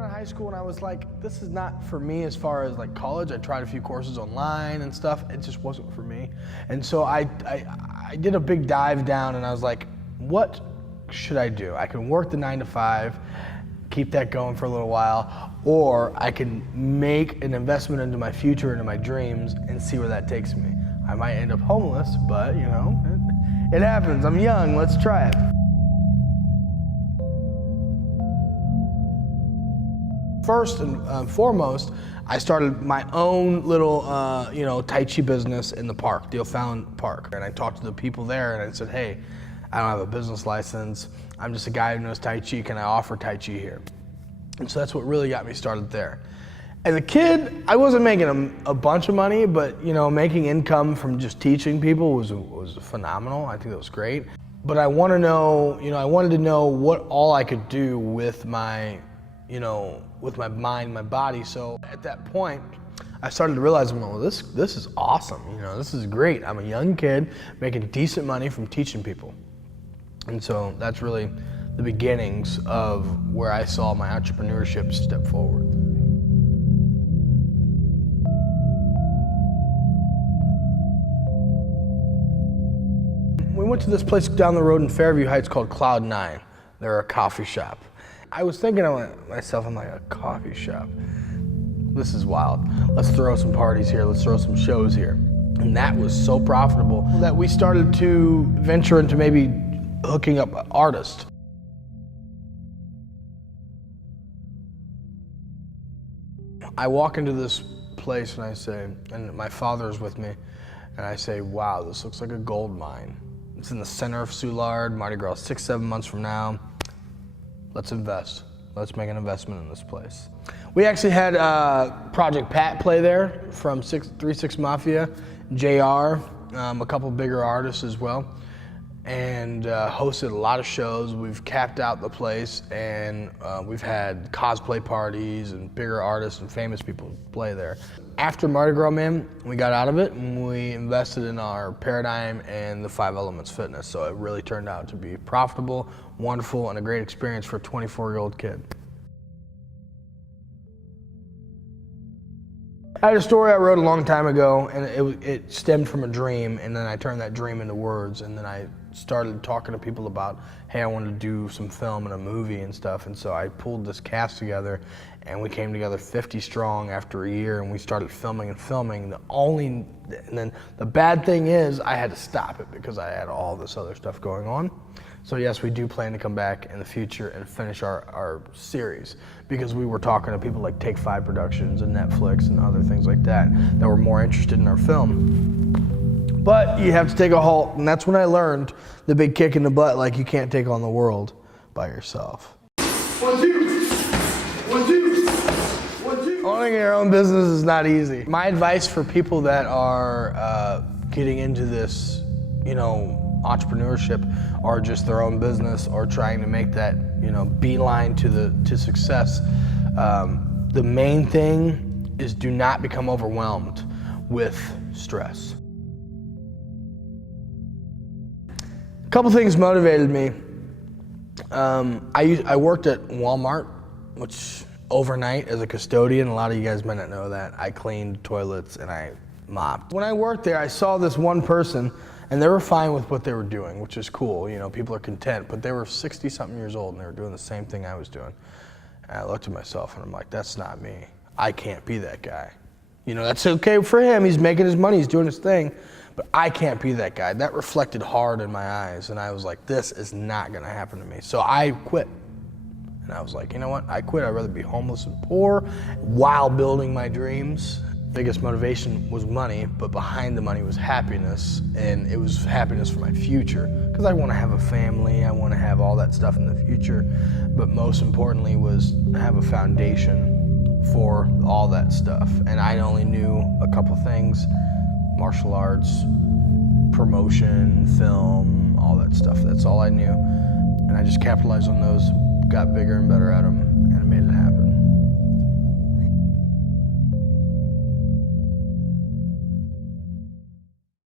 out of high school and I was like, this is not for me as far as like college. I tried a few courses online and stuff. It just wasn't for me. And so I did a big dive down and I was like, what should I do? I can work the 9 to 5, keep that going for a little while, or I can make an investment into my future, into my dreams, and see where that takes me. I might end up homeless, but you know, it happens. I'm young, let's try it. First and foremost, I started my own little, Tai Chi business in the park, the O'Fallon Park. And I talked to the people there and I said, hey, I don't have a business license. I'm just a guy who knows Tai Chi. Can I offer Tai Chi here? And so that's what really got me started there. As a kid, I wasn't making a bunch of money, but making income from just teaching people was phenomenal. I think that was great. But I wanted to know what all I could do with my mind, my body. So at that point, I started to realize, well, this is awesome. This is great. I'm a young kid making decent money from teaching people. And so that's really the beginnings of where I saw my entrepreneurship step forward. We went to this place down the road in Fairview Heights called Cloud 9. They're a coffee shop. I was thinking to myself, I'm like, a coffee shop? This is wild. Let's throw some parties here. Let's throw some shows here. And that was so profitable that we started to venture into maybe hooking up artists. I walk into this place and I say, and my father's with me, and I say, wow, this looks like a gold mine. It's in the center of Soulard, Mardi Gras, 6-7 months from now. Let's invest. Let's make an investment in this place. We actually had Project Pat play there from 3 6 Mafia, JR, a couple bigger artists as well, and hosted a lot of shows. We've capped out the place, and we've had cosplay parties and bigger artists and famous people play there. After Mardi Gras, man, we got out of it and we invested in our Paradigm and the 5 Elements Fitness. So it really turned out to be profitable, wonderful, and a great experience for a 24-year-old kid. I had a story I wrote a long time ago, and it stemmed from a dream, and then I turned that dream into words, and then I started talking to people about, hey, I wanted to do some film and a movie and stuff, and so I pulled this cast together, and we came together 50 strong after a year, and we started filming. And then the bad thing is I had to stop it because I had all this other stuff going on. So yes, we do plan to come back in the future and finish our series, because we were talking to people like Take 5 Productions and Netflix and other things like that were more interested in our film. But you have to take a halt, and that's when I learned the big kick in the butt, like you can't take on the world by yourself. 1, 2, 1, 2, 1, 2. Owning your own business is not easy. My advice for people that are getting into this, entrepreneurship, or just their own business, or trying to make that, beeline to success, the main thing is do not become overwhelmed with stress. A couple things motivated me. I worked at Walmart, which overnight as a custodian. A lot of you guys might not know that. I cleaned toilets and I mopped. When I worked there, I saw this one person, and they were fine with what they were doing, which is cool. People are content, but they were 60-something years old and they were doing the same thing I was doing. And I looked at myself and I'm like, that's not me. I can't be that guy. That's okay for him. He's making his money, he's doing his thing, but I can't be that guy. That reflected hard in my eyes, and I was like, this is not gonna happen to me. So I quit. And I was like, you know what? I quit. I'd rather be homeless and poor while building my dreams. Biggest motivation was money, but behind the money was happiness, and it was happiness for my future, because I want to have a family, I want to have all that stuff in the future, but most importantly was have a foundation for all that stuff. And I only knew a couple things: martial arts, promotion, film, all that stuff. That's all I knew, and I just capitalized on those, got bigger and better at them.